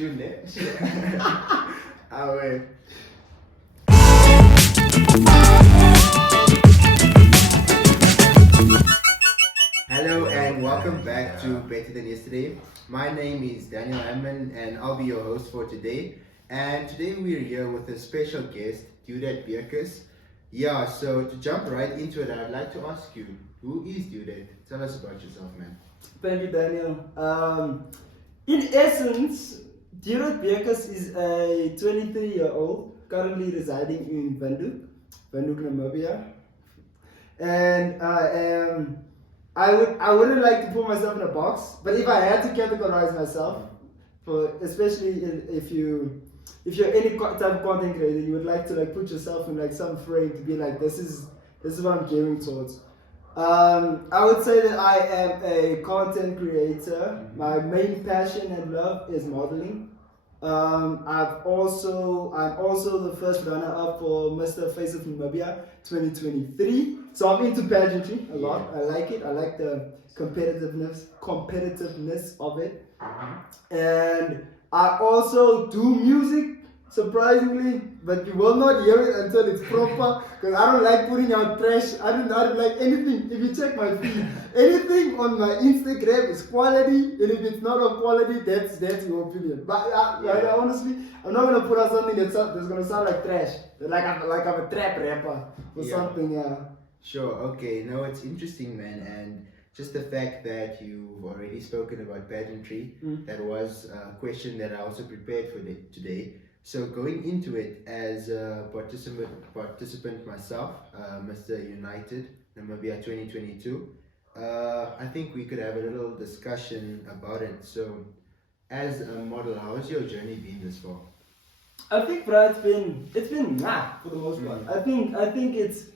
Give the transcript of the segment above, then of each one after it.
tune there. Ah, wait. Hello and welcome back to Better Than Yesterday. My name is Daniel Hammond and I'll be your host for today. And today we're here with a special guest, Deodat Beukes. Yeah, so to jump right into it, I'd like to ask you, who is Deodat? Tell us about yourself, man. Thank you, Daniel. In essence, Deodat Beukes is a 23-year-old currently residing in Windhoek, Namibia. And I wouldn't like to put myself in a box, but if I had to categorize myself, especially if you're any type of content creator, you would like to put yourself in some frame to be like, this is what I'm gearing towards. I would say that I am a content creator. My main passion and love is modeling. I'm also the first runner-up for Mr. Face of Namibia 2023. So I'm into pageantry a lot. I like it. I like the competitiveness of it. And I also do music, surprisingly, but you will not hear it until it's proper, because I don't like putting out trash. I don't like anything. If you check my feed, anything on my Instagram is quality, and if it's not of quality, that's your opinion. But honestly, I'm not gonna put out something that's gonna sound like trash, like I'm a trap rapper or something. Yeah. Sure. Okay. No, it's interesting, man, and just the fact that you've already spoken about pageantry, that was a question that I also prepared for today. So going into it as a participant myself, Mr. United Namibia 2022, I think we could have a little discussion about it. So, as a model, how has your journey been this far? I think, bro, it's been for the most part. I think it's.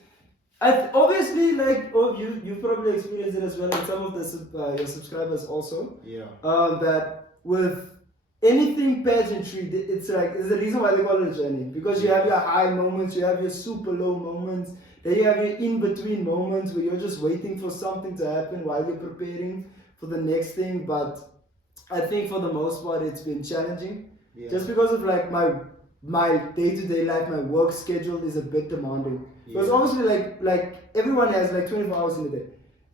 Obviously, you probably experienced it as well, and some of your subscribers also. Yeah. That with anything pageantry, it's the reason why they call it a journey, because you have your high moments, you have your super low moments, then you have your in-between moments where you're just waiting for something to happen while you're preparing for the next thing. But I think for the most part it's been challenging, just because of my day-to-day life. My work schedule is a bit demanding, because obviously like everyone has 24 hours in a day,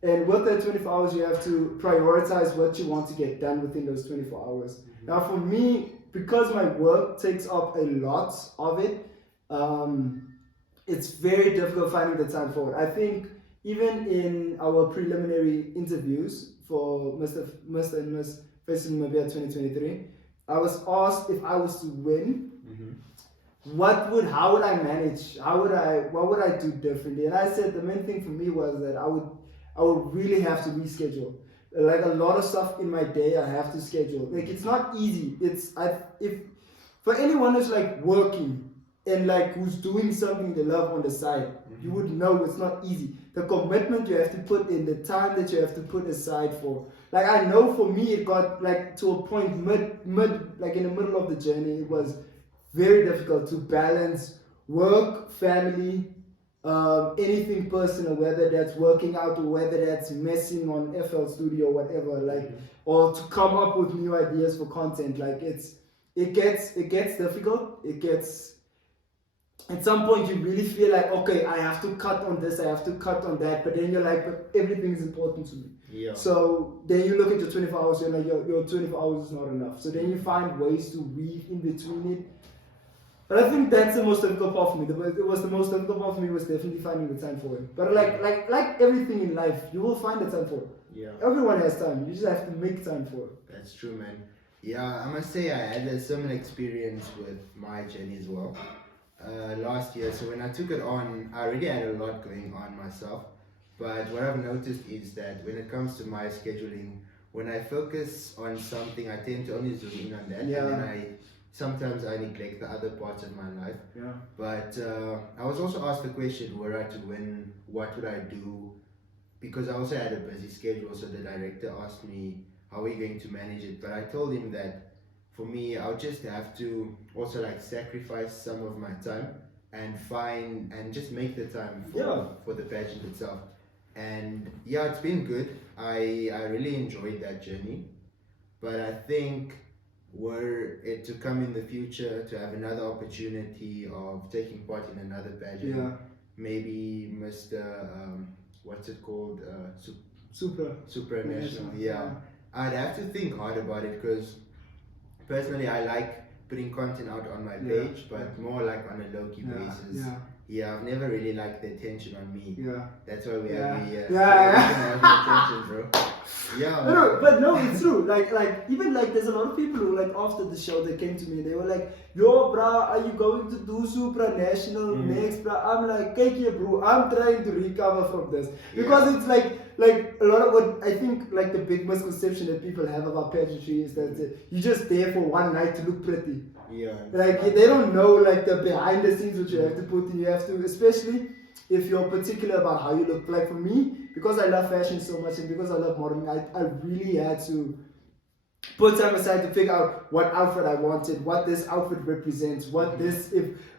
and with that 24 hours you have to prioritize what you want to get done within those 24 hours. Now for me, because my work takes up a lot of it, it's very difficult finding the time for it. I think even in our preliminary interviews for Mr. and Miss Face of Namibia 2023, I was asked if I was to win, how would I manage? What would I do differently? And I said the main thing for me was that I would really have to reschedule. Like a lot of stuff in my day I have to schedule. Like it's not easy. If for anyone who's working and who's doing something they love on the side, you would know it's not easy. The commitment you have to put in, the time that you have to put aside for. I know for me it got to a point mid in the middle of the journey, it was very difficult to balance work, family, anything personal, whether that's working out or whether that's messing on FL Studio or whatever, or to come up with new ideas for content. It gets difficult. It gets, at some point you really feel okay, I have to cut on this, I have to cut on that, but then you're but everything is important to me. Yeah. So then you look at your 24 hours, you're your 24 hours is not enough. So then you find ways to weave in between it. But I think that's the most difficult part for me. The most difficult part for me was definitely finding the time for it. But like everything in life, you will find the time for it. Yeah. Everyone has time. You just have to make time for it. That's true, man. Yeah, I must say I had a similar experience with my journey as well. Last year, so when I took it on, I already had a lot going on myself. But what I've noticed is that when it comes to my scheduling, when I focus on something, I tend to only zoom in on that, and then sometimes I neglect the other parts of my life. Yeah. But I was also asked the question, were I to win, what would I do? Because I also had a busy schedule, so the director asked me, how are you going to manage it? But I told him that for me, I'll just have to also sacrifice some of my time and just make the time for the pageant itself. And yeah, it's been good. I really enjoyed that journey. But I think were it to come in the future to have another opportunity of taking part in another pageant, Yeah. maybe Mr. What's it called? Super. Supranational. Yeah. I'd have to think hard about it because personally I like putting content out on my page, but more like on a low-key basis. Yeah, I've never really liked the attention on me. Yeah. That's why we have me here. Yeah. Attention, bro. Yeah. No, but no, it's true. Like even like there's a lot of people who like after the show they came to me. They were like, "Yo, bro, are you going to do supranational next, bro?" I'm like, "Kijk here, bro. I'm trying to recover from this because it's like a lot of what I think like the big misconception that people have about pageantry is that you're just there for one night to look pretty. Yeah. Like they don't know like the behind the scenes what you have to put in. You have to, especially if you're particular about how you look. Like for me, because I love fashion so much and because I love modeling, I really had to put time aside to figure out what outfit I wanted, what this outfit represents, what this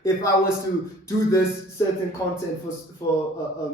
if I was to do this certain content for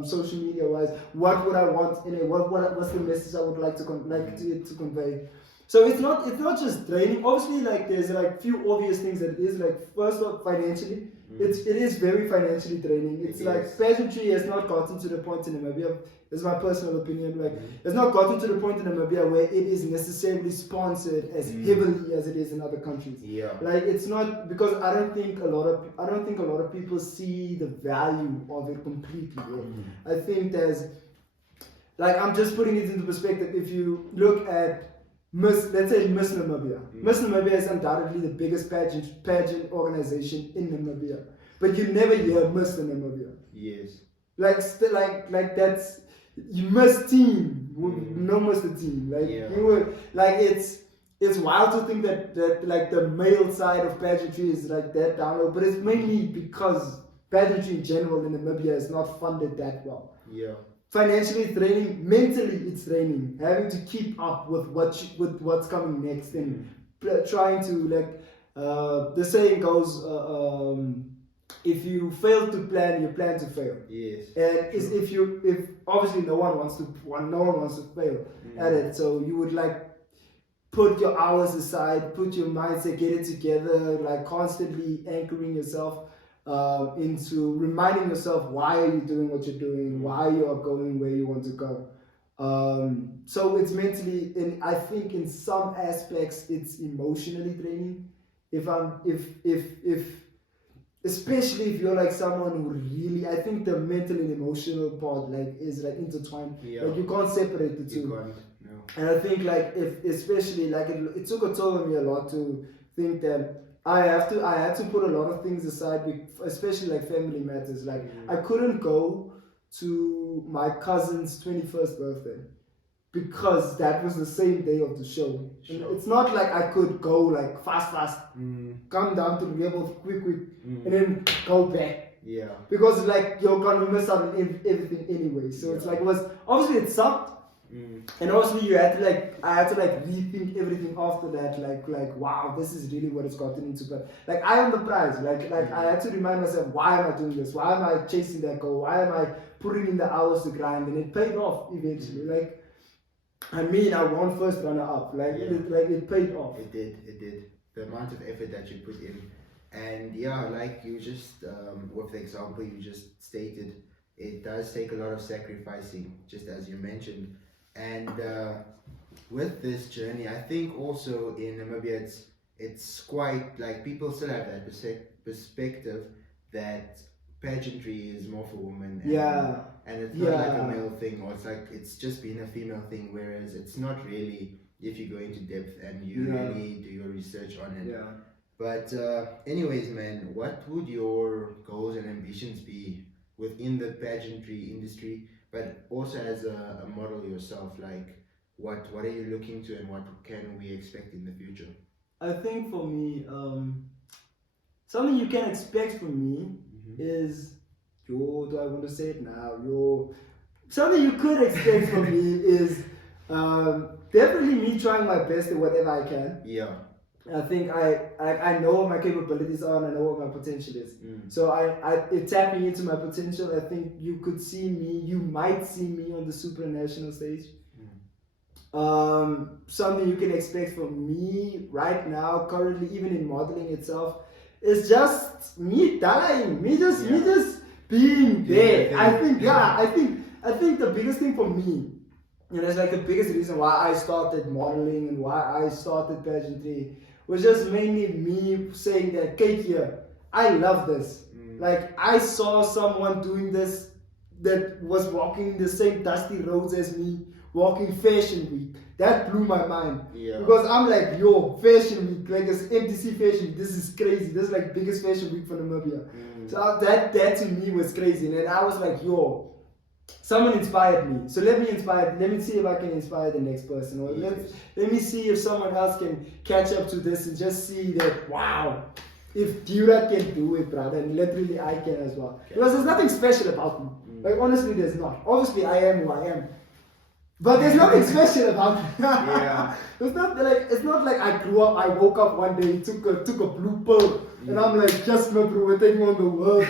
social media wise, what would I want in it? What's the message I would like to to convey? So it's not just draining. Obviously, like there's like few obvious things that it is like first off financially. It is very financially draining. It's like pageantry has not gotten to the point in Namibia. This is my personal opinion. Like it's not gotten to the point in Namibia where it is necessarily sponsored as heavily as it is in other countries. Yeah. Like it's not because I don't think a lot of people see the value of it completely. I think there's like I'm just putting it into perspective. If you look at let's say Miss Namibia. Miss Namibia is undoubtedly the biggest pageant organization in Namibia, but you never hear Miss Namibia. Yes. Like that's you Miss Team, no Miss the Team. Like you would like it's wild to think that like the male side of pageantry is like that down low, but it's mainly because pageantry in general in Namibia is not funded that well. Yeah. Financially it's draining, mentally it's draining, having to keep up with what's coming next and trying to like the saying goes if you fail to plan, you plan to fail. Yes. And if obviously no one wants to fail at it, so you would like put your hours aside, put your mindset, get it together, like constantly anchoring yourself into reminding yourself why are you doing what you're doing, why you are going where you want to go. So it's mentally, and I think in some aspects it's emotionally draining. Especially if you're like someone who really, I think the mental and emotional part like is like intertwined. Like you can't separate the two. You can't, no. And I think like especially like it took a toll on me a lot to think that I had to put a lot of things aside, especially like family matters. Like I couldn't go to my cousin's 21st birthday because that was the same day of the show. And it's not like I could go like fast, come down to the level quick, and then go back. Yeah. Because like you're gonna miss out on everything anyway. So it's like obviously it sucked. And obviously I had to rethink everything after that, like wow, this is really what it's gotten into. But like I am the prize. Like I had to remind myself, why am I doing this? Why am I chasing that goal? Why am I putting in the hours to grind? And it paid off eventually. Like I mean, I won first runner up. It paid off. It did. The amount of effort that you put in, and like you just with the example you just stated, it does take a lot of sacrificing, just as you mentioned. And with this journey, I think also in Namibia, it's quite like people still have that perspective that pageantry is more for women. And it's not like a male thing, or it's like it's just been a female thing. Whereas it's not really if you go into depth and you really do your research on it. Yeah. But anyways, man, what would your goals and ambitions be within the pageantry industry? But also as a model yourself, like what are you looking to and what can we expect in the future? I think for me, something you can expect from me is, do I want to say it now? Something you could expect from me is definitely me trying my best at whatever I can. Yeah. I think I know what my capabilities are and I know what my potential is. So it's tapping into my potential. I think you might see me on the supranational stage. something you can expect from me right now, currently, even in modeling itself, is just me dying, me just being there. I think the biggest thing for me, it's like the biggest reason why I started modeling and why I started pageantry was just mainly me saying that, Kate here, I love this. Like, I saw someone doing this that was walking the same dusty roads as me, walking Fashion Week. That blew my mind. Yeah. Because I'm like, yo, Fashion Week, like it's MTC Fashion Week, this is crazy. This is like biggest Fashion Week for Namibia. So that to me was crazy. And then I was like, yo, someone inspired me. So let me see if I can inspire the next person. Or let me see if someone else can catch up to this and just see that, wow, if Deodat can do it, brother, and literally I can as well. Okay. Because there's nothing special about me. Like, honestly, there's not. Obviously, I am who I am. But there's nothing special about me. Yeah. It's not like I grew up, I woke up one day, took a blue pill, and I'm like, just no, bro, we're taking on the world.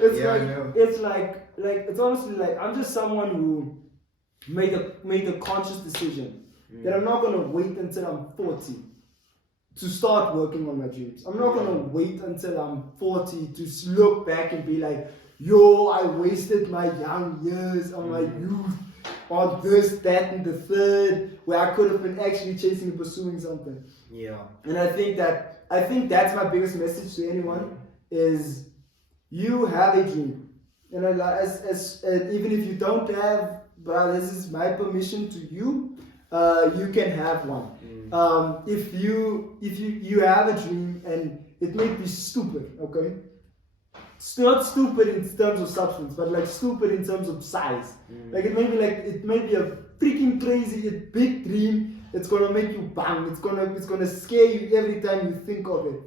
It's honestly like, I'm just someone who made a conscious decision that I'm not gonna wait until I'm 40 to start working on my dreams. I'm not gonna wait until I'm 40 to look back and be like, yo, I wasted my young years on my youth on this, that, and the third, where I could have been actually chasing and pursuing something. Yeah. And I think that's my biggest message to anyone is you have a dream. And even if you don't have, but this is my permission to you, you can have one. If you have a dream, and it may be stupid, okay? It's not stupid in terms of substance, but like stupid in terms of size. Like it may be a freaking crazy, big dream. It's gonna make you bang. It's gonna scare you every time you think of it.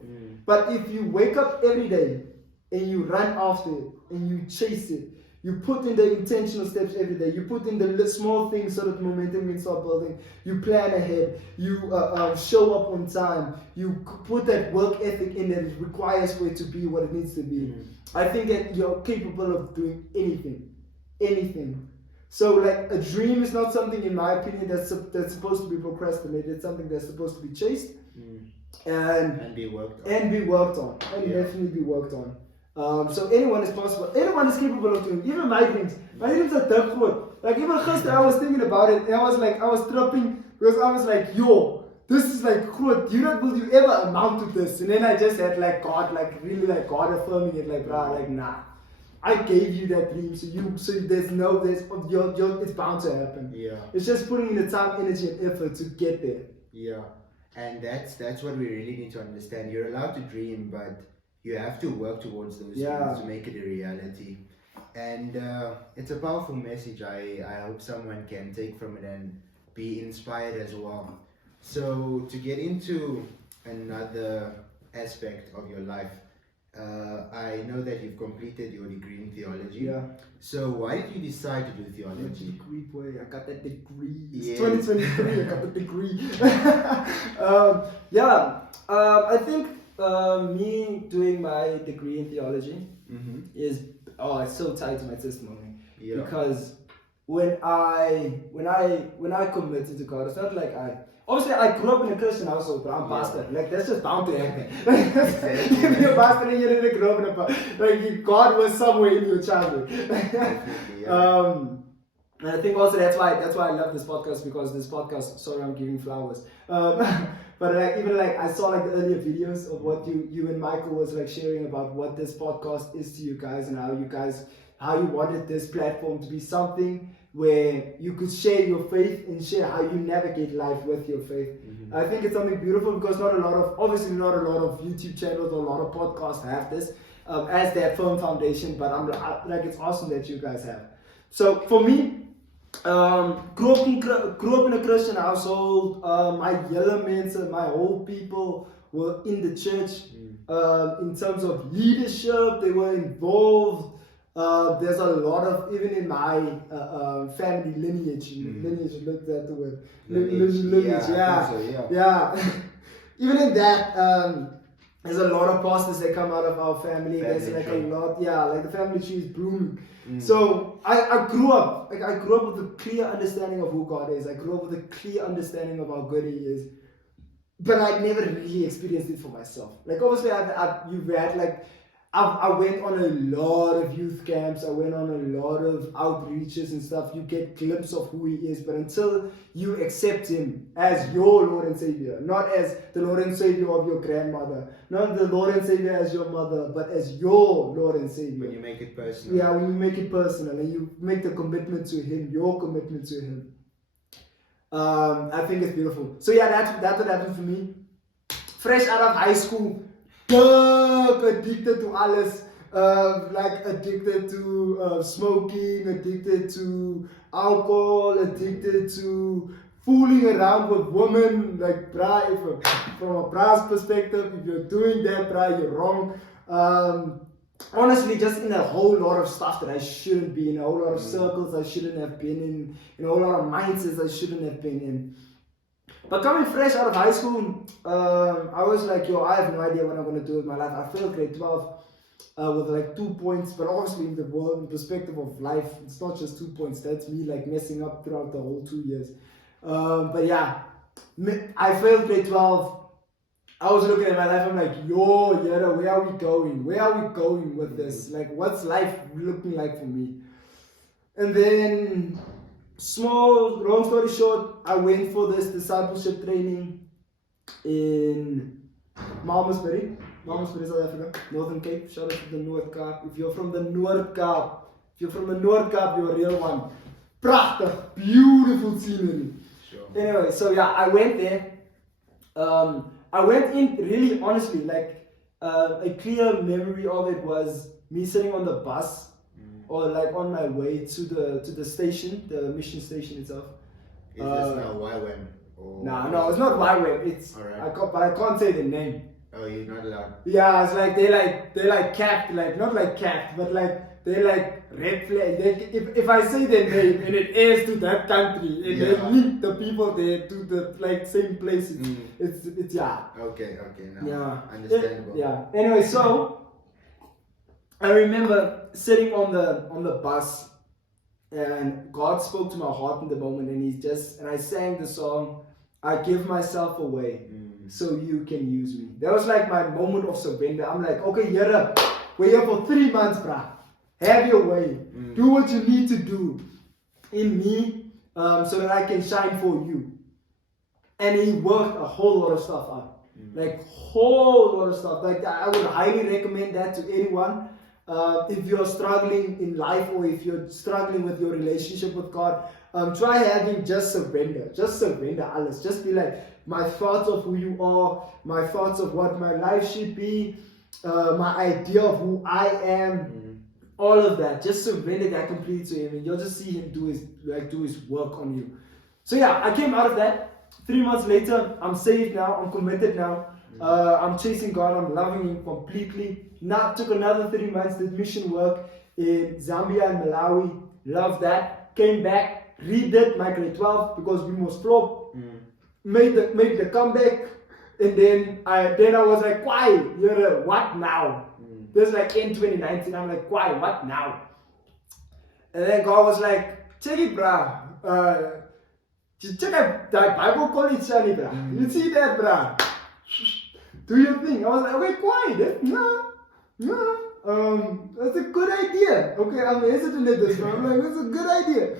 But if you wake up every day and you run after it and you chase it, you put in the intentional steps every day. You put in the small things so that momentum can start building. You plan ahead. You show up on time. You put that work ethic in that it requires for it to be what it needs to be. I think that you're capable of doing anything. So like a dream is not something, in my opinion, that's supposed to be procrastinated. It's something that's supposed to be chased and be worked on. Definitely be worked on. So anyone is possible. Anyone is capable of doing. Even my dreams. My dreams are dark good. Like even yesterday, I was thinking about it, and I was tripping because I was like, yo, this is like good. Will you ever amount to this? And then I just had like God, like really like God affirming it, like brah, like nah. I gave you that dream, so it's bound to happen. Yeah. It's just putting in the time, energy, and effort to get there. Yeah. And that's what we really need to understand. You're allowed to dream, but you have to work towards those dreams to make it a reality. And it's a powerful message. I hope someone can take from it and be inspired as well. So to get into another aspect of your life, I know that you've completed your degree in theology. Yeah. So why did you decide to do theology? Degree, boy. I got that degree. It's 2023. I got the degree. I think me doing my degree in theology is it's so tied to my testimony. Yeah. Because when I committed to God, it's not like obviously, I grew up in a Christian household, but I'm pastor. Like, that's just bound to happen. If you're a pastor and you didn't grow up in a God was somewhere in your childhood. And I think also that's why I love this podcast, because this podcast, sorry, I'm giving flowers. But I saw like the earlier videos of what you and Michael was like sharing about what this podcast is to you guys, and how you wanted this platform to be something where you could share your faith and share how you navigate life with your faith. I think it's something beautiful, because not a lot of YouTube channels or a lot of podcasts have this as their firm foundation, but it's awesome that you guys have. So for me, grew up in a Christian household. My elements and my whole people were in the church. In terms of leadership, they were involved. There's a lot of, even in my family lineage, look at the word, lineage, yeah. Even in that, there's a lot of pastors that come out of our family. There's like Family a tree. lot, yeah, like the family tree is blooming. So I grew up, like I grew up with a clear understanding of who God is. I grew up with a clear understanding of how good He is. But I never really experienced it for myself. Like obviously, you've had like, I went on a lot of youth camps. I went on a lot of outreaches and stuff. You get glimpse of who He is, but until you accept Him as your Lord and Savior, not as the Lord and Savior of your grandmother, not the Lord and Savior as your mother, but as your Lord and Savior. When you make it personal. Yeah, when you make it personal and you make the commitment to Him, your commitment to Him. I think it's beautiful. So yeah, that's what happened for me. Fresh out of high school, addicted to alles. Like addicted to smoking, addicted to alcohol, addicted to fooling around with women. Like, bruh, from a bra's perspective, if you're doing that, bruh, you're wrong. Honestly, just in a whole lot of stuff that I shouldn't be in, a whole lot of circles I shouldn't have been in a whole lot of mindsets I shouldn't have been in. But coming fresh out of high school, I was like, yo, I have no idea what I'm going to do with my life. I failed grade 12 with like 2 points, but obviously in the world, in perspective of life, it's not just 2 points. That's me like messing up throughout the whole 2 years. But yeah, I failed grade 12. I was looking at my life, I'm like, yo, Yera, where are we going? Where are we going with this? Like, what's life looking like for me? And then, long story short, I went for this discipleship training in Malmesbury, South Africa, Northern Cape. Shout out to the Noord Kaap. If you're from the Noord Kaap, you're a real one. Prachtig, beautiful scenery. Sure. Anyway, so yeah, I went there. I went in really honestly, like a clear memory of it was me sitting on the bus or like on my way to the station, the mission station itself. Is this now YWAM? No, it's not YWAM. It's Alright. but I can't say the name. Oh, you're not allowed. Yeah, it's like they like capped, like not like capped, but like they like red flag. If I say their name and it airs to that country and they link the people there to the like same places, it's yeah. Okay, now. Yeah. Understandable. Yeah. Anyway, so I remember sitting on the bus and God spoke to my heart in the moment and I sang the song, I give myself away so you can use me. That was like my moment of surrender. I'm like, okay, Yera, we're here for 3 months, bruh. Have your way. Do what you need to do in me so that I can shine for you. And He worked a whole lot of stuff out. Like, whole lot of stuff. Like, I would highly recommend that to anyone. If you're struggling in life or if you're struggling with your relationship with God, try having just surrender. Just surrender alles. Just be like, my thoughts of who you are, my thoughts of what my life should be, my idea of who I am. All of that, just surrender that completely to Him, and you'll just see Him do His work on you. So yeah, I came out of that. 3 months later, I'm saved now. I'm committed now. I'm chasing God. I'm loving Him completely. Now took another 3 months, did mission work in Zambia and Malawi. Loved that. Came back, redid my grade 12 because we must flop. Made the comeback, and then I was like, why? You're what now? This is like in 2019. I'm like, why? What now? And then God was like, check it, bruh. Check out that Bible college, Shani, bruh. You see that, bruh? Do your thing. I was like, okay, quiet. That's a good idea. Okay, I'm hesitant at this, but I'm like, that's a good idea.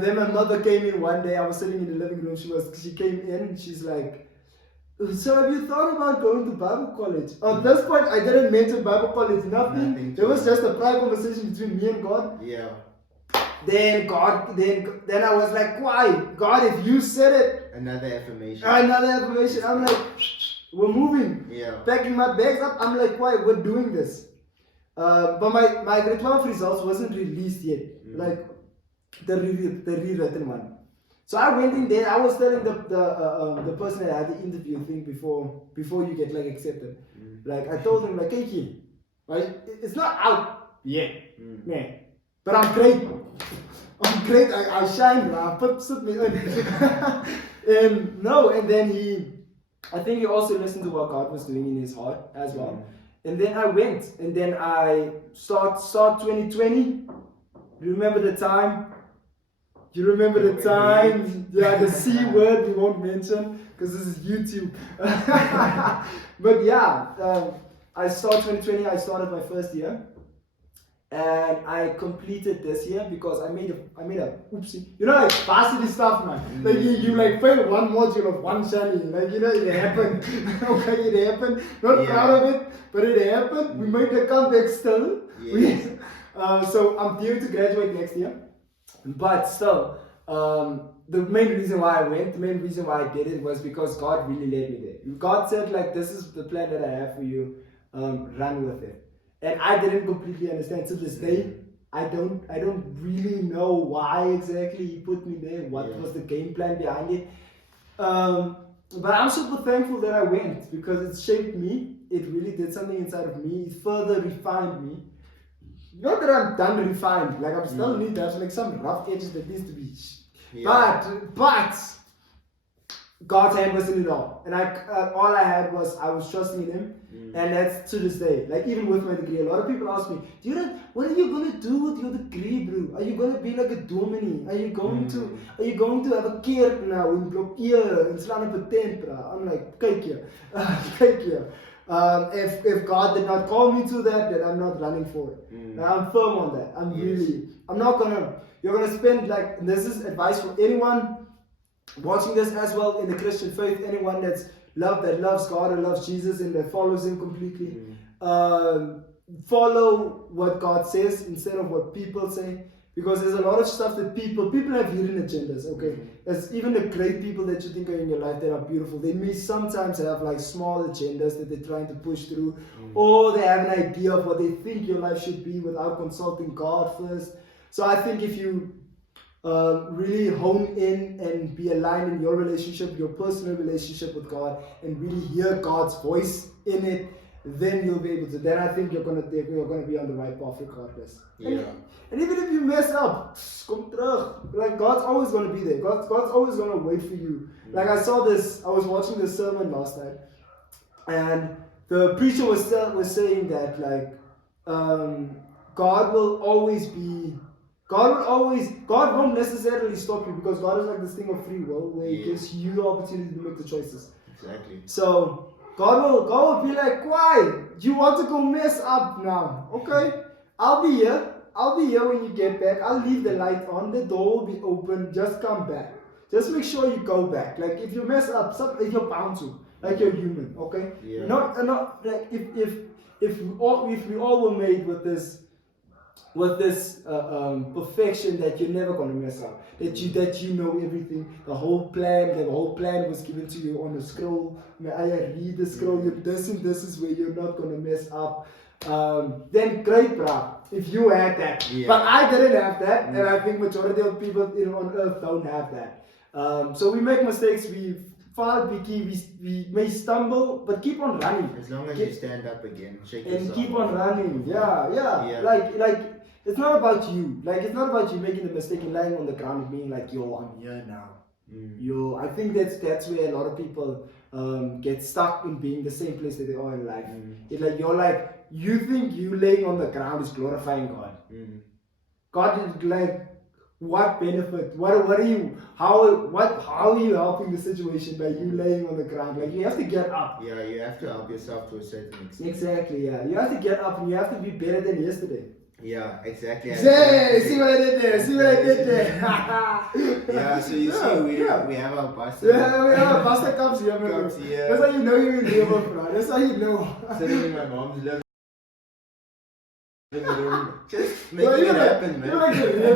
Then my mother came in one day. I was sitting in the living room. She came in. She's like, so have you thought about going to Bible college? At this point, I didn't mention Bible college, nothing. It was just a private conversation between me and God. Yeah. Then I was like, why? God, if you said it. Another affirmation. I'm like, we're moving. Yeah. Packing my bags up. I'm like, why? We're doing this. But my grade 12 results wasn't released yet. Like the rewritten one. So I went in there. I was telling the person that had the interview thing before you get like accepted. Like I told him like, hey, right? It's not out yet, man. But I'm great. I shine, bro. Put me in. And then I think he also listened to what God was doing in his heart as well. And then I went, and then I start 2020. Remember the time? You remember the time? Yeah, the C word we won't mention because this is YouTube. But yeah, I started 2020. I started my first year, and I completed this year because I made a oopsie. You know, like varsity stuff, man. Like you like fail one module of one shani. Like it happened. Okay, it happened. Not proud of it, but it happened. We made the comeback still. Yes. So I'm due to graduate next year, but still, the main reason why I went, the main reason why I did it was because God really led me there. God said, like, this is the plan that I have for you. Run with it. And I didn't completely understand to this day. I don't really know why exactly he put me there. What was the game plan behind it? But I'm super thankful that I went because it shaped me. It really did something inside of me. It further refined me. Not that I'm done refined. Like I'm still need to have like some rough edges that needs to be. But God's hand was in it all, and all I had was I was trusting in Him, and that's to this day. Like even with my degree, a lot of people ask me, "Deodat, what are you gonna do with your degree, bro? Are you gonna be like a dominee? Are you going to have a kerk now in blok ear and slaan op 'n tent, bro?" I'm like, kyk hier, kyk hier. If God did not call me to that, then I'm not running for it. I'm firm on that. I'm not gonna. You're gonna spend like. This is advice for anyone watching this as well in the Christian faith, anyone that loves God and loves Jesus and that follows Him completely, follow what God says instead of what people say, because there's a lot of stuff that people have hidden agendas. Okay, there's even the great people that you think are in your life that are beautiful, they may sometimes have like small agendas that they're trying to push through, or they have an idea of what they think your life should be without consulting God first. So I think if you really hone in and be aligned in your relationship, your personal relationship with God, and really hear God's voice in it, then you'll be able to. Then I think you're gonna be on the right path regardless. Yeah. And even if you mess up, kom terug. Like God's always gonna be there. God's always gonna wait for you. Like I was watching this sermon last night, and the preacher was saying that like God won't necessarily stop you because God is like this thing of free will where He gives you the opportunity to make the choices. Exactly. So God will be like, why? You want to go mess up now? Okay, I'll be here. I'll be here when you get back. I'll leave the light on. The door will be open. Just come back. Just make sure you go back. Like if you mess up, if you're bound to, like you're human. Okay. Yeah. Not like if we all were made with this perfection that you're never gonna mess up, that you know everything, the whole plan was given to you on the scroll. May I read the scroll? This is where you're not gonna mess up. Then great, bruh, if you had that. But I didn't have that, and I think majority of people on earth don't have that. So we make mistakes, we fall picky, we may stumble, but keep on running. As long as you stand up again, shake yourself and keep on off. running. Yeah. Like it's not about you. Like it's not about you making the mistake and lying on the ground and being like, yo, I'm here now. I think that's where a lot of people get stuck in being the same place that they are in life. It's like you think you laying on the ground is glorifying God. God is like, what benefit? What are you? How are you helping the situation by you laying on the ground? Like you have to get up. Yeah, you have to help yourself to a certain extent. Exactly. Yeah, you have to get up and you have to be better than yesterday. Yeah, exactly. See what I did there? Yeah, so you see, we have our pasta. Yeah, we have our pasta cups here, man. That's how you know you're in Limburg, bro. That's how you know. Sitting in my mom's living room. Just making it happen, man. You're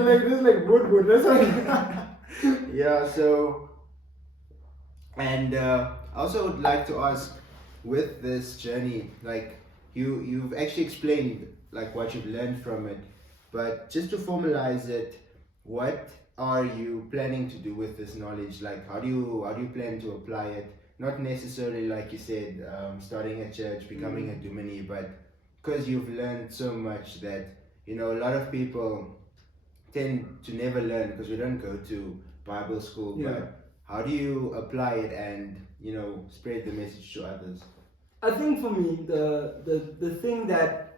like this, like wood. That's how you Yeah, so, and I also would like to ask, with this journey, like, you've actually explained like what you've learned from it, but just to formalize it, what are you planning to do with this knowledge? Like how do you plan to apply it? Not necessarily like you said, starting a church, becoming a dominee, but because you've learned so much that, a lot of people tend to never learn because we don't go to Bible school, but how do you apply it and spread the message to others? I think for me, the thing that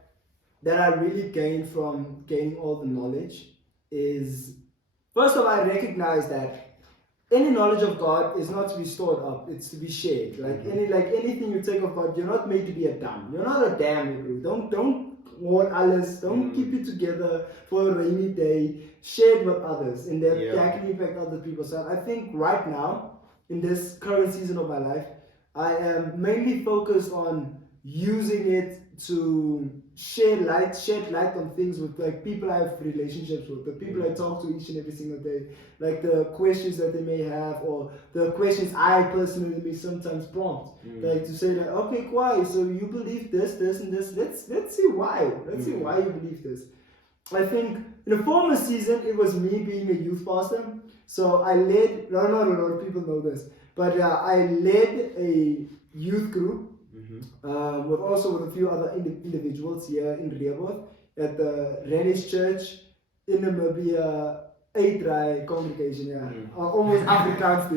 I really gained from gaining all the knowledge is, first of all, I recognize that any knowledge of God is not to be stored up; it's to be shared. Anything you take of God, you're not made to be a dam. You're not a dam. Don't hoard alles. Don't keep it together for a rainy day. Share it with others, and that can impact other people. So I think right now, in this current season of my life, I am mainly focused on using it to shed light on things with people I have relationships with, the people I talk to each and every single day, like the questions that they may have, or the questions I personally may sometimes prompt, like to say that, okay, why? So you believe this, and this. Let's see why. Let's see why you believe this. I think in the former season it was me being a youth pastor, so I led. Not a lot of people know this, but I led a youth group. With a few other individuals here in Revolved at the Reddish Church in Namibia, 8 congregation, almost Afrikaans.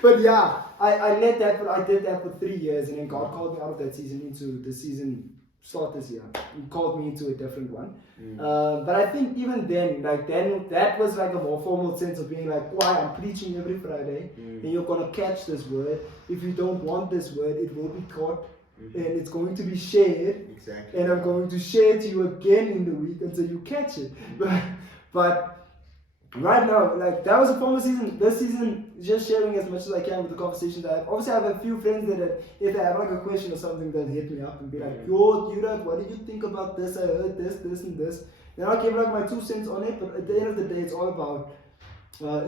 But yeah, I did that for 3 years, and then God called me out of that season into the season start this year. He called me into a different one. But I think even then, that was like a more formal sense of being like, why I'm preaching every Friday, and you're gonna catch this word. If you don't want this word, it will be caught, and it's going to be shared. Exactly. And I'm going to share it to you again in the week until you catch it. But right now, that was a formal season. This season, just sharing as much as I can with the conversation that I have. Obviously, I have a few friends that if they have a question or something, they'll hit me up and be like, yo, Deodat, what did you think about this? I heard this, and this. Then I'll give my 2 cents on it, but at the end of the day, it's all about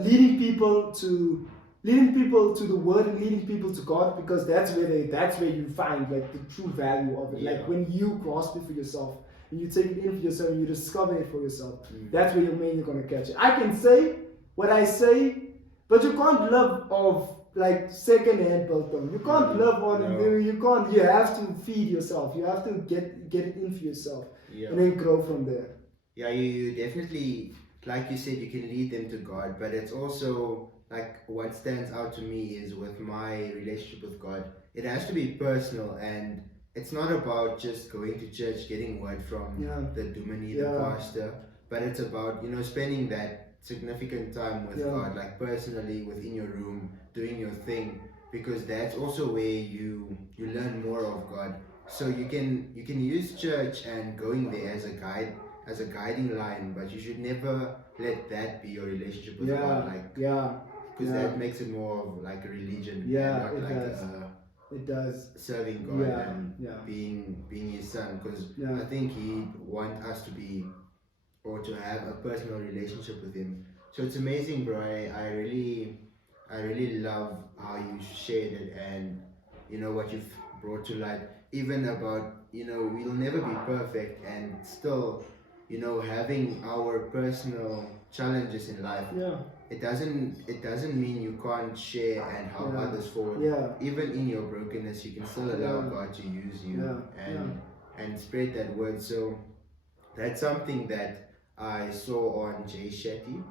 leading people to the word and leading people to God, because that's where you find the true value of it. When you grasp it for yourself and you take it in for yourself and you discover it for yourself, that's where you're mainly going to catch it. I can say what I say, but you can't live off second-hand biltong. You can't live on it. You have to feed yourself. You have to get it in for yourself, and then grow from there. Yeah, you definitely, like you said, you can lead them to God, but it's also what stands out to me is with my relationship with God, it has to be personal, and it's not about just going to church, getting word from the Dumini, the pastor, but it's about, spending that significant time with God, personally within your room, doing your thing, because that's also where you learn more of God. So you can use church and going there as a guiding line, but you should never let that be your relationship with God. Because that makes it more of a religion, and not it does. Serving God and being His son. Because I think He wants us to be, or to have a personal relationship with Him. So it's amazing, bro. I really love how you shared it, and what you've brought to light, even about we'll never be perfect, and still having our personal challenges in life. It doesn't mean you can't share and help others forward. Even in your brokenness, you can still allow God to use you and spread that word. So that's something that I saw on Jay Shetty.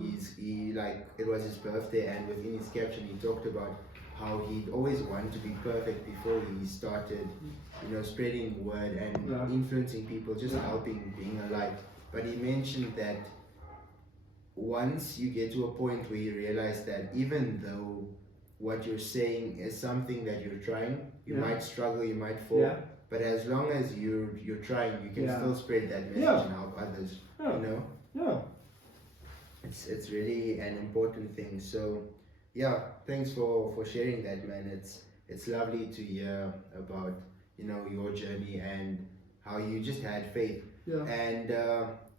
It was his birthday, and within his caption he talked about how he'd always wanted to be perfect before he started, spreading word and influencing people, just helping, being a light. But he mentioned that once you get to a point where you realize that even though what you're saying is something that you're trying, you might struggle, you might fall, but as long as you're trying, you can still spread that message and help others. It's really an important thing. So thanks for sharing that, man. It's lovely to hear about your journey and how you just had faith. And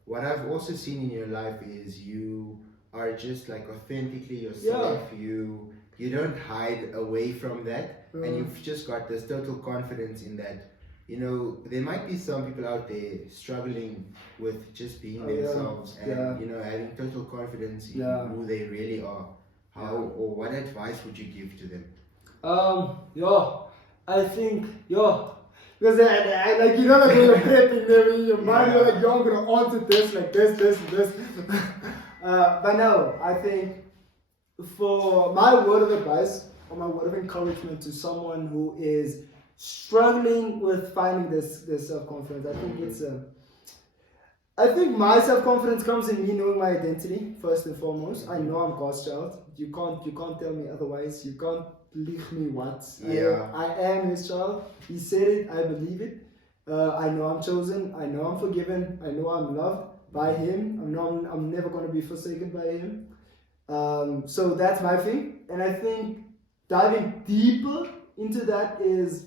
what I've also seen in your life is you are just authentically yourself. You don't hide away from that, and you've just got this total confidence in that. There might be some people out there struggling with just being themselves and having total confidence in who they really are. Or what advice would you give to them? I think because I when you're prepping them in your mind, you're you're gonna answer this this. But no, I think for my word of advice my word of encouragement to someone who is struggling with finding this self-confidence. I think my self-confidence comes in me knowing my identity first and foremost. I know I'm God's child. You can't tell me otherwise. You can't leave me once. Yeah. I am His child. He said it. I believe it. I know I'm chosen. I know I'm forgiven. I know I'm loved by Him. I'm never going to be forsaken by Him. So that's my thing. And I think diving deeper into that is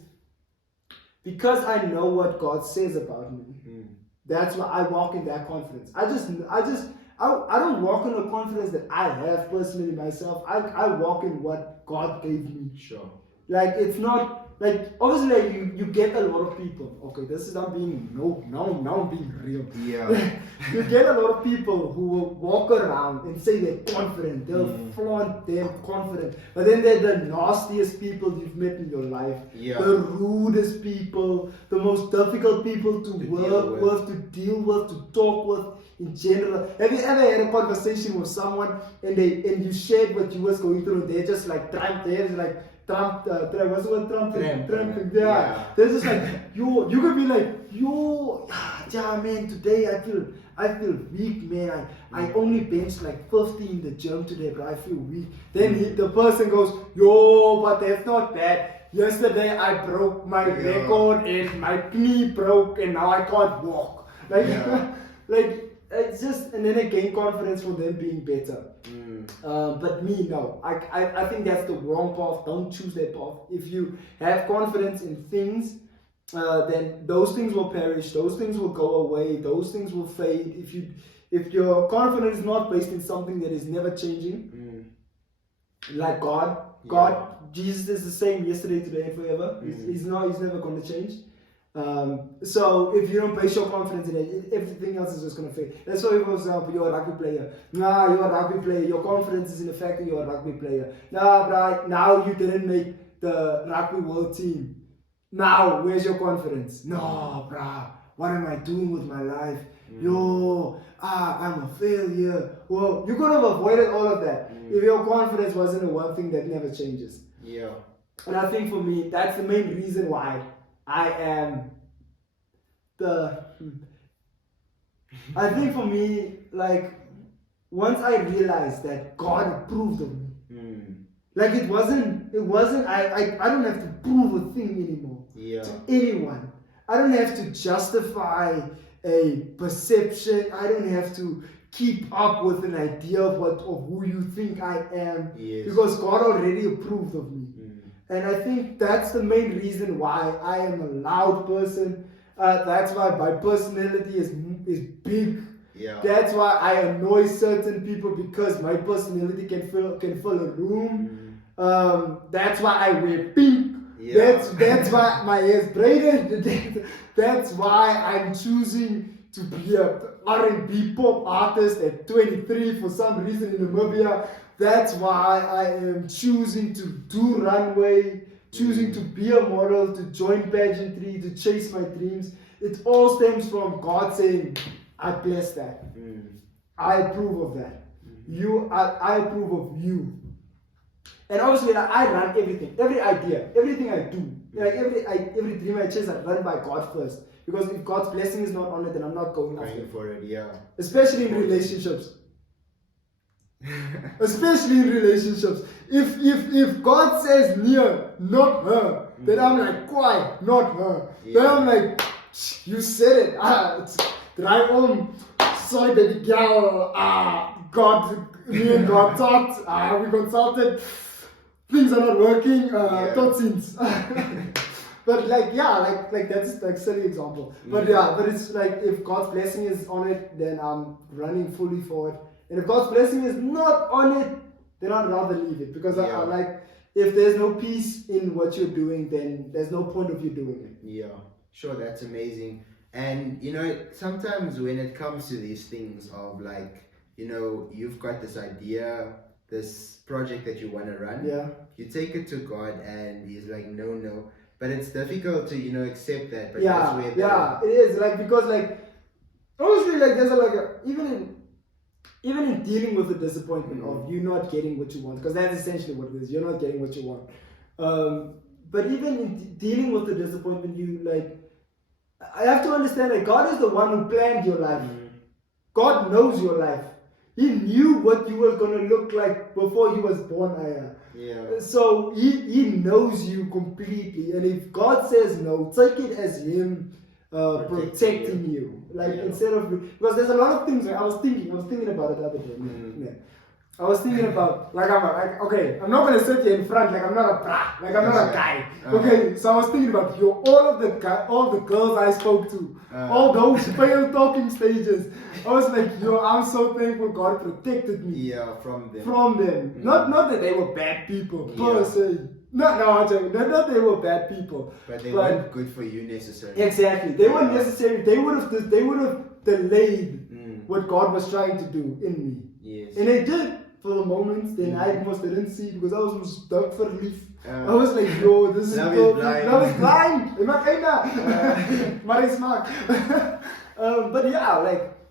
because I know what God says about me. That's why I walk in that confidence. I don't walk in a confidence that I have personally myself. I walk in what God gave me. Sure. Like it's not like obviously like you get a lot of people. Okay, this is not being now I'm being real. Yeah. You get a lot of people who will walk around and say they're confident. They'll flaunt their confidence. But then they're the nastiest people you've met in your life. Yeah. The rudest people, the most difficult people to work with, to deal with, to talk with in general. Have you ever had a conversation with someone and you shared what you was going through and they're just like tramping? What's the word? Tramping. Yeah. They're just like, you could be like, yeah man, today I feel weak, man. I only benched like 50 in the gym today, but I feel weak. Then the person goes, but that's not bad. Yesterday I broke my record and my knee broke and now I can't walk. Like, like it's just, and then I gain confidence for them being better. But me, no. I think that's the wrong path. Don't choose that path. If you have confidence in things, then those things will perish. Those things will go away. Those things will fade. If your confidence is not based in something that is never changing, like God, Jesus is the same yesterday, today, and forever. He's never going to change. So if you don't base your confidence in it, everything else is just going to fade. That's why, for example, you're a rugby player. You're a rugby player. Your confidence is in the fact that you're a rugby player. Now you didn't make the rugby world team. Now, where's your confidence? No, bruh, what am I doing with my life? I'm a failure. Well, you could have avoided all of that if your confidence wasn't the one thing that never changes. Yeah. And I think for me, that's the main reason why I am I think for me, like, once I realized that God approved of me, like it wasn't, I don't have to prove a thing anymore to anyone. I don't have to justify a perception. I don't have to keep up with an idea of who you think I am, because God already approved of me. And I think that's the main reason why I am a loud person. That's why my personality is big. Yeah. That's why I annoy certain people, because my personality can fill a room. That's why I wear pink. Yeah. That's why my hair is braided. That's why I'm choosing to be a R&B pop artist at 23 for some reason in Namibia. That's why I am choosing to do runway, choosing to be a model, to join pageantry, to chase my dreams. It all stems from God saying, I bless that. I approve of that. I approve of you. And obviously, like, I run everything, every idea, everything I do. Like every dream I chase, I run by God first. Because if God's blessing is not on it, then I'm not going after it. For it, yeah. Especially in relationships. Especially in relationships. If God says Nia, not her, then I'm like, why? Not her. Then I'm like, you said it. Right on. Sorry, baby girl. God, me and God talked. We consulted. Things are not working. Thought seems. But like that's like silly example. But but it's like if God's blessing is on it, then I'm running fully for it. And if God's blessing is not on it, then I'd rather leave it, because I like, if there's no peace in what you're doing, then there's no point of you doing it. Yeah, sure, that's amazing. And sometimes when it comes to these things of like, you've got this idea, this project that you want to run, you take it to God and He's like, no. But it's difficult to accept that. But that's where it is, like, because like honestly, like there's even in even in dealing with the disappointment of you not getting what you want, because that's essentially what it is. You're not getting what you want. But even in dealing with the disappointment, I have to understand that God is the one who planned your life. God knows your life. He knew what you were going to look like before you was born, Aya. Yeah. So he knows you completely. And if God says no, take it as him protecting you. Instead of, because there's a lot of things. I was thinking about it the other day. Yeah. I was thinking about, okay, I'm not going to sit here in front like I'm not a bra, like I'm not a guy. Okay, so I was thinking about all the girls I spoke to, all those failed talking stages. I was like, I'm so thankful God protected me. Yeah, from them. Not that they were bad people, per se. No, I'm joking. Not that they were bad people. But they weren't good for you necessarily. Exactly. They weren't necessary. They would have delayed what God was trying to do in me. Yes. And they did for the moment. Then I almost didn't see because I was stuck for relief. I was like, this is Love is blind. Maar is smart. But yeah,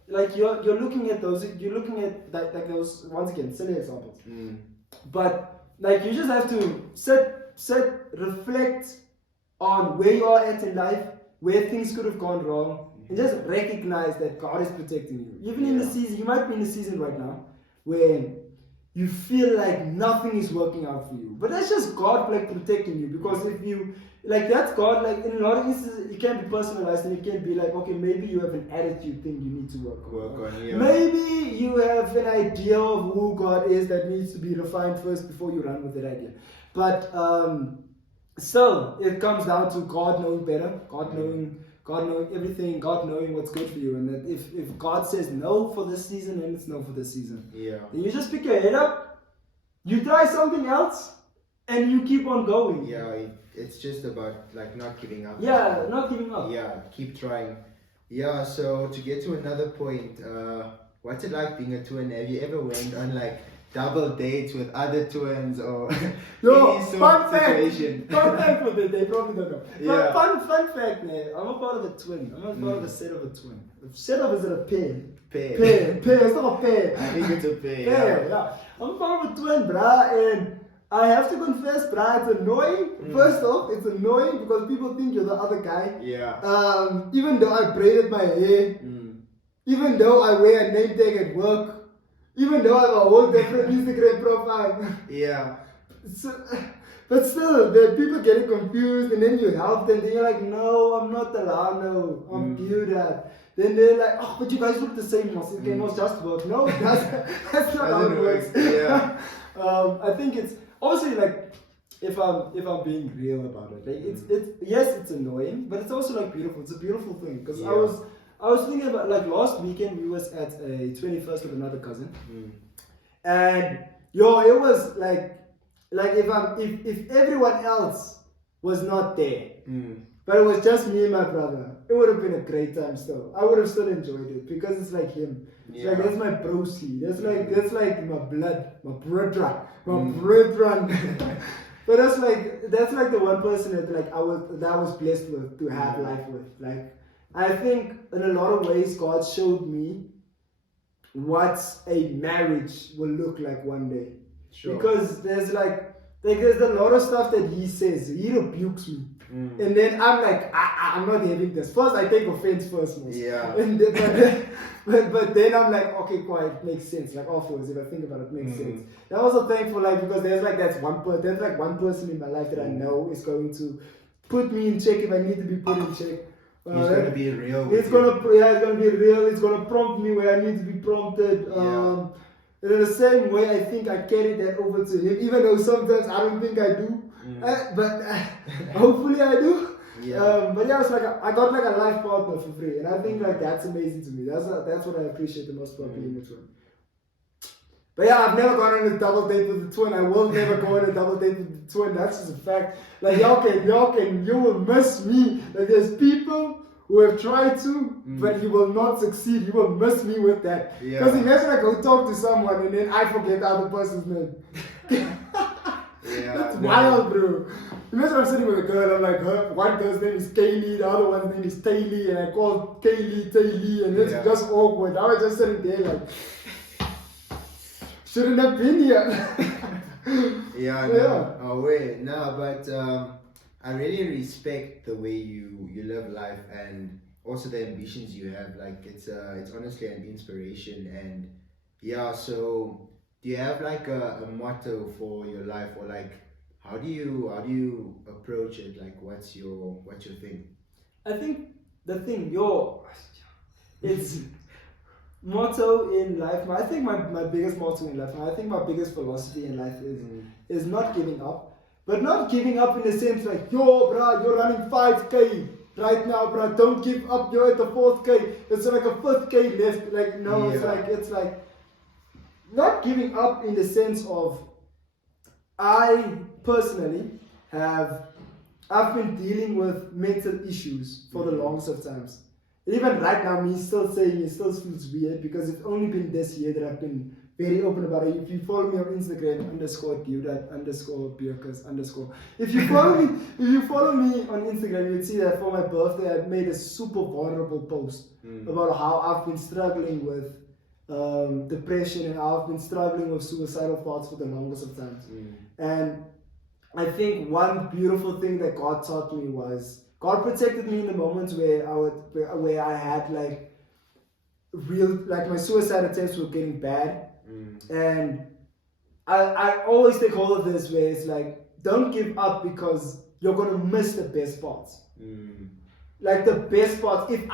like you're looking at those. You're looking at like those, once again, silly examples. But like you just have to sit, reflect on where you are at in life, where things could have gone wrong, and just recognize that God is protecting you. Even in the season, you might be in a season right now where you feel like nothing is working out for you, but that's just God protecting you. Because if you that's God, in a lot of instances it can be personalized, and it can be like, okay, maybe you have an attitude thing you need to work on. Yeah. Maybe you have an idea of who God is that needs to be refined first before you run with that idea. But so it comes down to God knowing better, God knowing everything, God knowing what's good for you. And that if God says no for this season, then it's no for this season. Yeah. Then you just pick your head up, you try something else, and you keep on going. Yeah, it's just about not giving up. Yeah, not giving up. Yeah, keep trying. Yeah, so to get to another point, what's it like being a twin? Have you ever went on double dates with other twins or any sort of situation? Fun fact for them, they probably don't know. Yeah. Fun fact, man. I'm a part of a twin. I'm a part of a set of a twin. A set of is it a pair? Pair. It's not a pair. I think it's a pair. Yeah. I'm a part of a twin, bruh, and I have to confess, bruh, it's annoying. First off, it's annoying because people think you're the other guy. Yeah. Even though I braided my hair, even though I wear a name tag at work, even though I have a whole different Instagram profile. Yeah. But still, the people getting confused, and then you help them, then you're like, no, I'm not Delano, I'm Deodat. Then they're like, oh, but you guys look the same, it must just work. No, that's not how it works. Yeah. I think it's, obviously, if I'm being real about it, it's annoying, but it's also beautiful. It's a beautiful thing, because I was thinking about last weekend we was at a 21st with another cousin, and it was if everyone else was not there, but it was just me and my brother, it would have been a great time still. I would have still enjoyed it because it's like him. It's that's my broski. That's my blood, my brother, my brethren. But that's the one person that I was blessed with to have life with. I think in a lot of ways God showed me what a marriage will look like one day. Sure. Because there's a lot of stuff that he says. He rebukes me. And then I'm like, I'm not having this. First, I take offense first. Yeah. And then, but then I'm like, okay, quiet, it makes sense. Afterwards, if I think about it, it makes sense. I'm also thankful, because there's one person in my life that I know is going to put me in check if I need to be put in check. He's going to be real. It's going to be real. It's going to prompt me where I need to be prompted. In the same way, I think I carry that over to him, even though sometimes I don't think I do. But hopefully I do. Yeah. But it's I got a life partner for free, and I think that's amazing to me. That's what I appreciate the most about being a twin. But I've never gone on a double date with a twin. I will never go on a double date with a twin. That's just a fact. You will miss me. There's people who have tried to, but you will not succeed. You will miss me with that. Because imagine I go talk to someone and then I forget the other person's name. That's wild, bro. Imagine I'm sitting with a girl, I'm like, one girl's name is Kaylee, the other one's name is Taylee, and I call Kaylee, and it's just awkward. I was just sitting there Shouldn't have been here. Yeah, So, no, oh wait, no, but I really respect the way you live life and also the ambitions you have. Like it's honestly an inspiration. And yeah, so do you have like a motto for your life, or like how do you approach it? Like what's your thing? I think the thing, it's motto in life. I think my biggest motto in life, I think my biggest philosophy in life is not giving up. But not giving up in the sense like, yo, bruh, you're running 5K right now, bruh, don't give up, you're at the 4th K. It's like a 5th K left. Like, no, Yeah. it's like not giving up in the sense of, I personally I've been dealing with mental issues for the longest of times. Even right now, me still saying it still feels weird because it's only been this year that I've been very open about it. If you follow me on Instagram, _Deodat_Beukes_. If you follow me on Instagram, you'll see that for my birthday, I made a super vulnerable post about how I've been struggling with depression and how I've been struggling with suicidal thoughts for the longest of times. And I think one beautiful thing that God taught me was God protected me in the moments where I had like my suicide attempts were getting bad. And I always take hold of this where it's like, don't give up because you're gonna miss the best parts. Like the best parts. If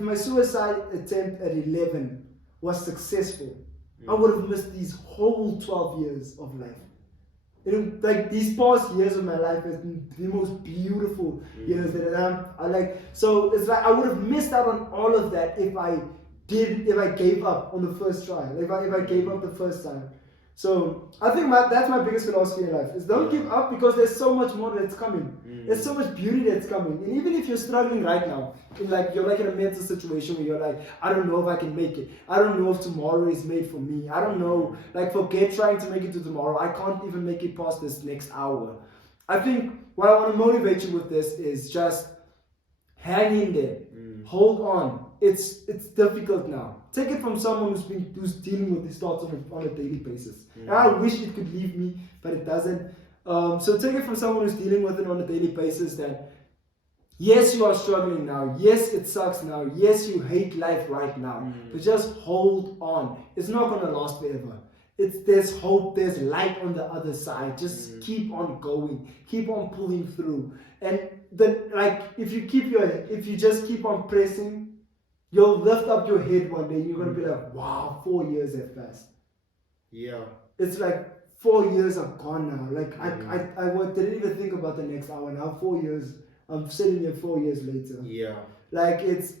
my suicide attempt at 11 was successful, I would have missed these whole 12 years of life. Like these past years of my life has been the most beautiful years that I like. So it's like I would have missed out on all of that if I gave up on the first try, if I gave up the first time. So I think that's my biggest philosophy in life is don't give up because there's so much more that's coming. There's so much beauty that's coming. And even if you're struggling right now, you're like in a mental situation where you're like, I don't know if I can make it. I don't know if tomorrow is made for me. I don't know. Like forget trying to make it to tomorrow. I can't even make it past this next hour. I think what I want to motivate you with this is just hang in there. Hold on. It's difficult now. Take it from someone who's dealing with these thoughts on a daily basis. And I wish it could leave me, but it doesn't. So take it from someone who's dealing with it on a daily basis that yes, you are struggling now. Yes, it sucks now. Yes, you hate life right now. But just hold on. It's not going to last forever. There's hope. There's light on the other side. Just keep on going. Keep on pulling through. And then, if you just keep on pressing, you'll lift up your head one day and you're going to be like, wow, 4 years have passed. Yeah. It's like 4 years are gone now. Like, I didn't even think about the next hour now. 4 years, I'm sitting here 4 years later. Yeah. Like, it's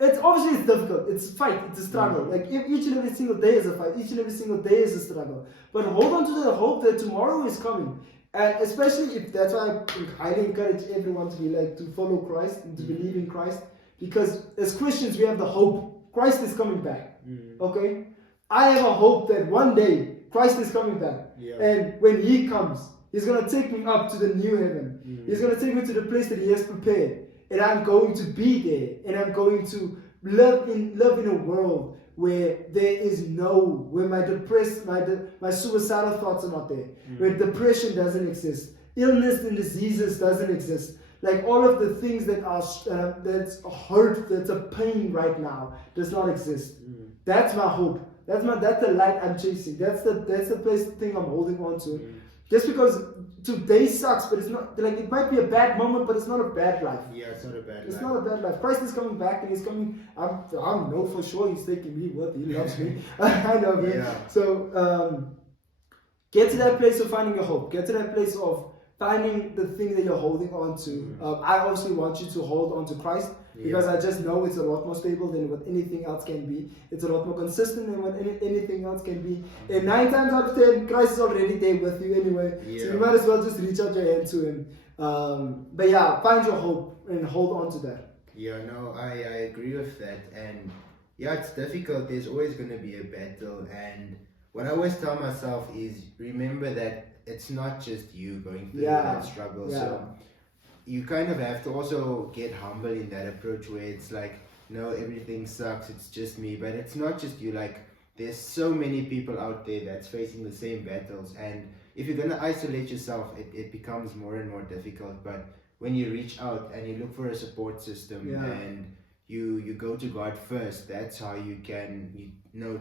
obviously it's difficult. It's a fight. It's a struggle. Like, each and every single day is a fight. Each and every single day is a struggle. But hold on to the hope that tomorrow is coming. And especially if that's why I highly encourage everyone to follow Christ and to believe in Christ. Because as Christians, we have the hope. Christ is coming back. Okay? I have a hope that one day Christ is coming back. Yeah. And when He comes, He's going to take me up to the new heaven. He's going to take me to the place that He has prepared. And I'm going to be there. And I'm going to live in a world where where my suicidal thoughts are not there. Where depression doesn't exist. Illness and diseases doesn't exist. Like all of the things that are that's a hurt, that's a pain right now, does not exist. That's my hope. That's the light I'm chasing. That's the thing I'm holding on to. Just because today sucks, but it's not like it might be a bad moment, but it's not a bad life. Yeah, it's not a bad life. It's not a bad life. Christ is coming back, and He's coming. I know for sure He's taking me with. He loves me. I know, man. Yeah. So get to that place of finding your hope. Get to that place of finding the thing that you're holding on to. I obviously want you to hold on to Christ because I just know it's a lot more stable than what anything else can be. It's a lot more consistent than what anything else can be. And 9 times out of 10, Christ is already there with you anyway. Yeah. So you might as well just reach out your hand to Him. But yeah, find your hope and hold on to that. Yeah, no, I agree with that. And yeah, it's difficult. There's always going to be a battle. And what I always tell myself is remember that it's not just you going through that struggle. Yeah. So you kind of have to also get humble in that approach where it's like, no, everything sucks, it's just me. But it's not just you. Like, there's so many people out there that's facing the same battles, and if you're gonna isolate yourself, it becomes more and more difficult. But when you reach out and you look for a support system, Yeah. and you go to God first, that's how you can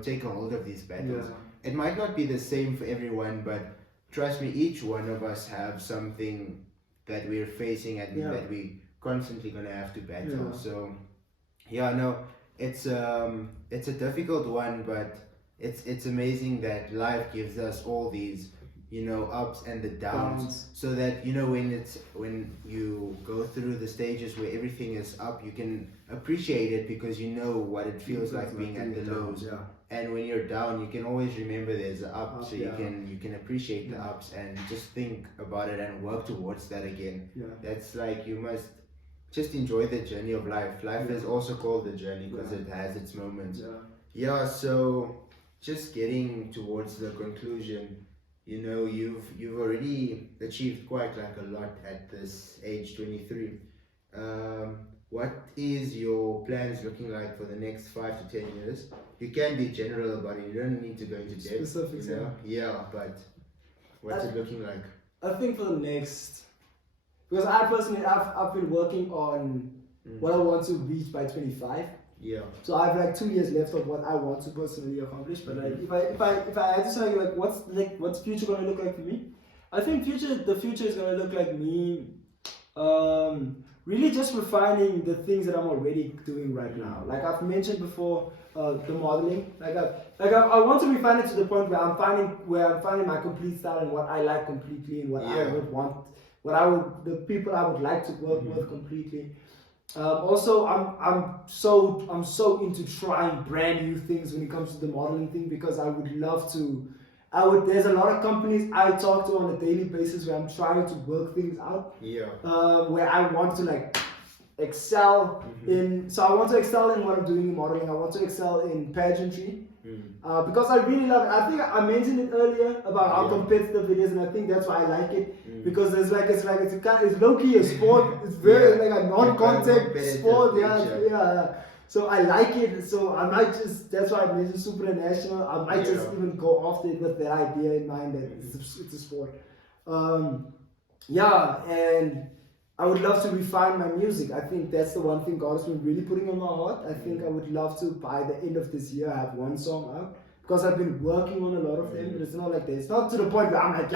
take a hold of these battles. It might not be the same for everyone, but trust me, each one of us have something that we're facing and that we constantly gonna have to battle. So it's a difficult one, but it's amazing that life gives us all these ups and the downs, so that when you go through the stages where everything is up, you can appreciate it because you know what it feels like being at the lows. And when you're down, you can always remember there's an up, so you can appreciate the ups and just think about it and work towards that again. That's like, you must just enjoy the journey of life. Life is also called the journey because it has its moments. So just getting towards the conclusion, you've already achieved quite like a lot at this age, 23. What is your plans looking like for the next 5 to 10 years? You can be general about it. You don't need to go into depth. Specifics, but what's it looking like? I think for the next, because I personally, I've been working on what I want to reach by 25. So I have like 2 years left of what I want to personally accomplish. But like, if I had to say like what's future gonna look like for me, I think the future is gonna look like me really just refining the things that I'm already doing right now. Like I've mentioned before, the modeling. I want to refine it to the point where I'm finding my complete style and what I like completely and what I would want, the people I would like to work with completely. Also, I'm so into trying brand new things when it comes to the modeling thing, because I would love to. There's a lot of companies I talk to on a daily basis where I'm trying to work things out. Where I want to like excel in. So I want to excel in what I'm doing in modeling. I want to excel in pageantry. Because I really love it. I think I mentioned it earlier about how competitive it is, and I think that's why I like it. Because it's low-key a sport. It's very like a non-contact sport. So I like it. So I might that's why I mentioned supranational. I might just even go after it with that idea in mind that it's a sport. And I would love to refine my music. I think that's the one thing God has been really putting on my heart. I think I would love to, by the end of this year, have one song out. Because I've been working on a lot of them, but it's not like that. It's not to the point where I'm like,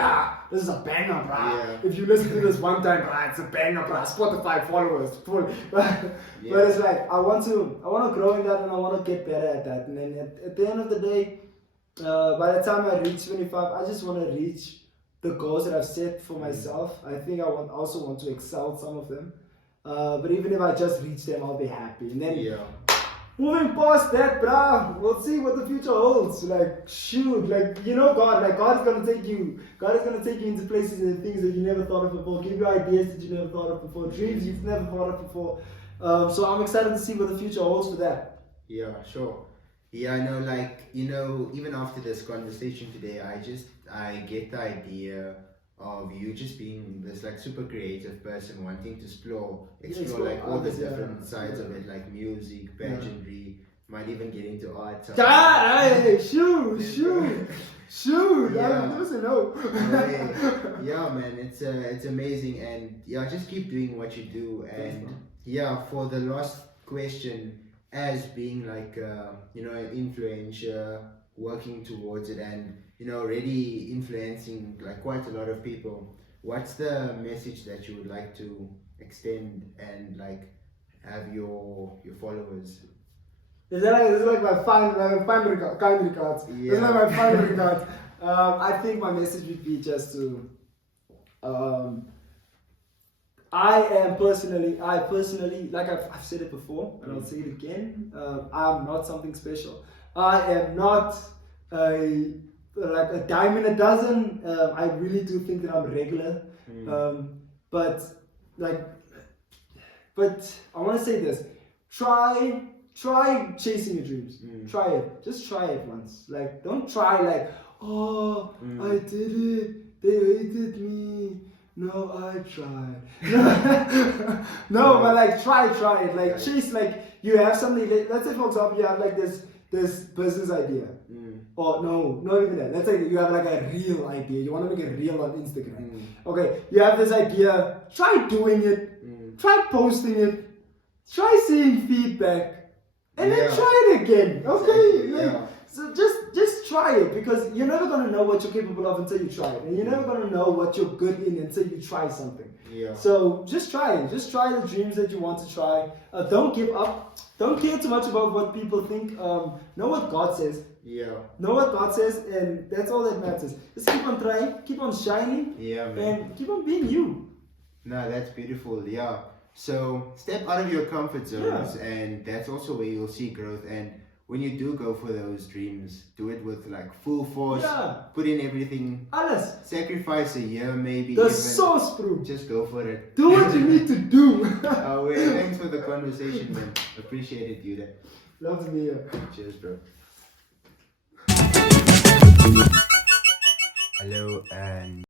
this is a banger, bruh. If you listen to this one time, bruh, it's a banger, bruh. Spotify followers, full. But it's like, I want to grow in that, and I want to get better at that. And then at the end of the day, by the time I reach 25, I just want to reach the goals that I've set for myself. I think I also want to excel some of them. But even if I just reach them, I'll be happy. And then moving past that, bruh, we'll see what the future holds. Like, shoot, like, God is gonna take you into places and things that you never thought of before, give you ideas that you never thought of before, dreams you've never thought of before. So I'm excited to see what the future holds for that. Yeah, sure. Yeah, I know, like, even after this conversation today, I get the idea of you just being this like super creative person, wanting to explore like all the different sides of it, like music, pageantry, might even get into art. Shoot! I don't know. Man, it's amazing, and just keep doing what you do. And for the last question, as being like an influencer, working towards it, and already influencing like quite a lot of people, what's the message that you would like to extend and like have your followers? Is like my final cards? Is that my final cards? I think my message would be just to I personally, like I've said it before, and I'll say it again, I'm not something special. I am not like a dime in a dozen. I really do think that I'm regular. But I want to say this: try chasing your dreams. Try it. Just try it once. Like, don't try like, I did it. They hated me. No, I tried. No, but like try it. Like chase. Like you have something. Let's say for example, you have like this this business idea. Or no, not even that. Let's say you have like a real idea. You want to make a reel on Instagram. Okay, you have this idea. Try doing it. Try posting it. Try seeing feedback. And then try it again. Okay? Like, so just try it, because you're never gonna know what you're capable of until you try it. And you're never gonna know what you're good in until you try something. So just try it. Just try the dreams that you want to try. Don't give up. Don't care too much about what people think. Know what God says. Know what God says, and that's all that matters. Just keep on trying, keep on shining, and keep on being you. No, that's beautiful. So step out of your comfort zones, and that's also where you'll see growth. And when you do go for those dreams, do it with like full force. Put in everything. Alles. Sacrifice a year, maybe. The sauce, bro. Just go for it. Do what you need to do. Well, thanks for the conversation, man. Appreciate it, Deodat. Love to be here. Cheers, bro. Hello, and